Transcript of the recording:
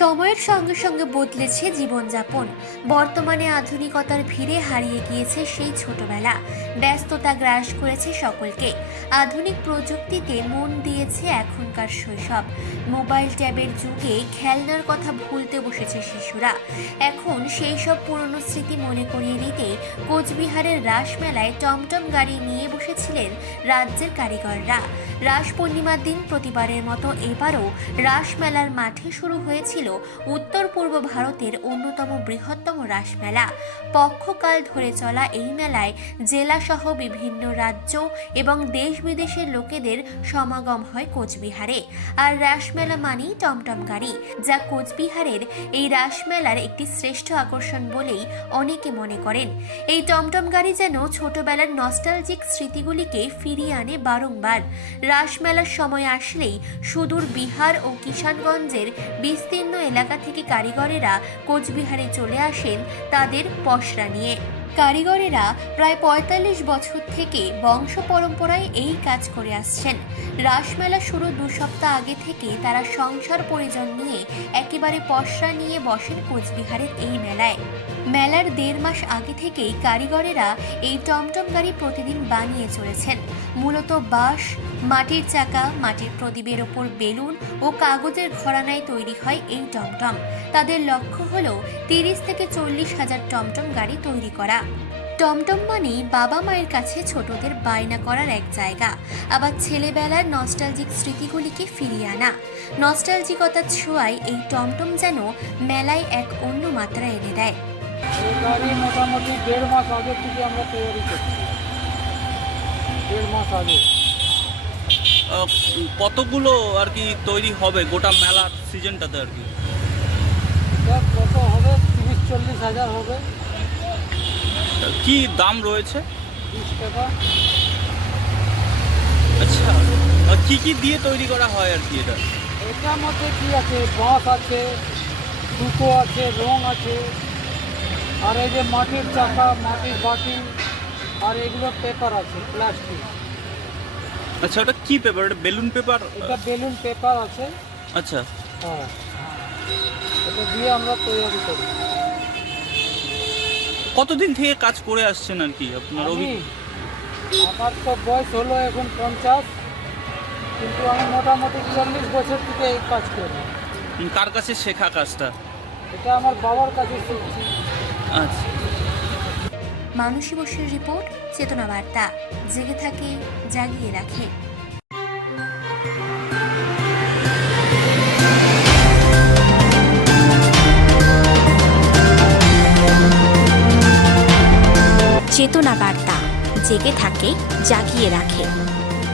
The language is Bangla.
সময়ের সঙ্গে সঙ্গে বদলেছে জীবনযাপন। বর্তমানে আধুনিকতার ভিড়ে হারিয়ে গিয়েছে সেই ছোটবেলা। ব্যস্ততা গ্রাস করেছে সকলকে। আধুনিক প্রযুক্তিতে মন দিয়েছে এখনকার শৈশব। মোবাইল ট্যাবের যুগে খেলনার কথা ভুলতে বসেছে শিশুরা। এখন সেই সব পুরনো স্মৃতি মনে করিয়ে দিতে কোচবিহারের রাসমেলায় টমটম গাড়ি নিয়ে বসেছিলেন রাজ্যের কারিগররা। রাস পূর্ণিমার দিন প্রতিবারের মতো এবারও রাসমেলার মাঠে শুরু হয়েছিল উত্তর পূর্ব ভারতের অন্যতম বৃহত্তম রাসমেলা। পক্ষকাল ধরে চলা এই মেলায় জেলাসহ বিভিন্ন রাজ্য এবং দেশ বিদেশের লোকেদের সমাগম হয় কোচবিহারে। আর রাসমেলা মানেই টমটম গাড়ি, যা কোচবিহারের এই রাসমেলার একটি শ্রেষ্ঠ আকর্ষণ বলেই অনেকে মনে করেন। এই টমটম গাড়ি যেন ছোটবেলার নস্টালজিক স্মৃতিগুলিকে ফিরিয়ে আনে বারংবার। রাসমেলার সময় আসলেই সুদূর বিহার ও কিষানগঞ্জের বিস্তীর্ণ এলাকা থেকে কারিগরেরা কোচবিহারে চলে আসেন তাদের পসরা নিয়ে। কারিগরেরা প্রায় ৪৫ বছর থেকে বংশ পরম্পরায় এই কাজ করে আসছেন। রাসমেলা শুরু ২ সপ্তাহ আগে থেকে তারা সংসার পরিজন নিয়ে একেবারে পসরা নিয়ে বসেন কোচবিহারের এই মেলায়। মেলার ১.৫ মাস আগে থেকেই কারিগরেরা এই টমটম গাড়ি প্রতিদিন বানিয়ে চলেছেন। মূলত বাঁশ, মাটির চাকা, মাটির প্রদীপের ওপর বেলুন ও কাগজের ঘরানায় তৈরি হয় এই টমটম। তাদের লক্ষ্য হল ৩০ থেকে ৪০ হাজার টমটম গাড়ি তৈরি করা। টমটম মানেই বাবা মায়ের কাছে ছোটদের বায়না করার এক জায়গা, আবার ছেলেবেলার নস্টালজিক স্মৃতিগুলিকে ফিরিয়ে আনা। নস্টালজিকতার ছোঁয়ায় এই টমটম যেন মেলায় এক অন্য মাত্রা এনে দেয়। এই গাড়ি মোটামুটি ১.৫ মাস আগে থেকে আমরা তৈরি করছি। ১.৫ মাস আগে। কতগুলো আর কি তৈরি হবে গোটা মেলার সিজনটাতে আর কি? এটা কত হবে? ৩০-৪০ হাজার হবে। কি দাম রয়েছে? ২০ টাকা। আচ্ছা, কি কি দিয়ে তৈরি করা হয় আর কি এটা? এটার মধ্যে কি আছে? বাঁশ আছে, সুতো আছে, রং আছে, আর এই যে মাটির চাকা, মাটির বাটি, আর এগুলো পেপার আছে, প্লাস্টিক। আচ্ছা, ওটা কি পেপার? এটা বেলুন পেপার? এটা বেলুন পেপার আছে। আচ্ছা, হ্যাঁ, এটা দিয়ে আমরা তৈরি করি। কতদিন থেকে কাজ করে আসছেন আর কি আপনার? আমার তো বয়স হলো এখন ৫০, কিন্তু আমি মোটামুটি ৪০ বছর থেকে এই কাজ করি। কার কাছে শেখা কাজটা? এটা আমার বাবার কাছে শিখছি। আচ্ছা। মানসী বসুর রিপোর্ট, চেতনা বার্তা। জেগে থাকে, জাগিয়ে রাখে। চেতনা বার্তা, জেগে থাকে, জাগিয়ে রাখে।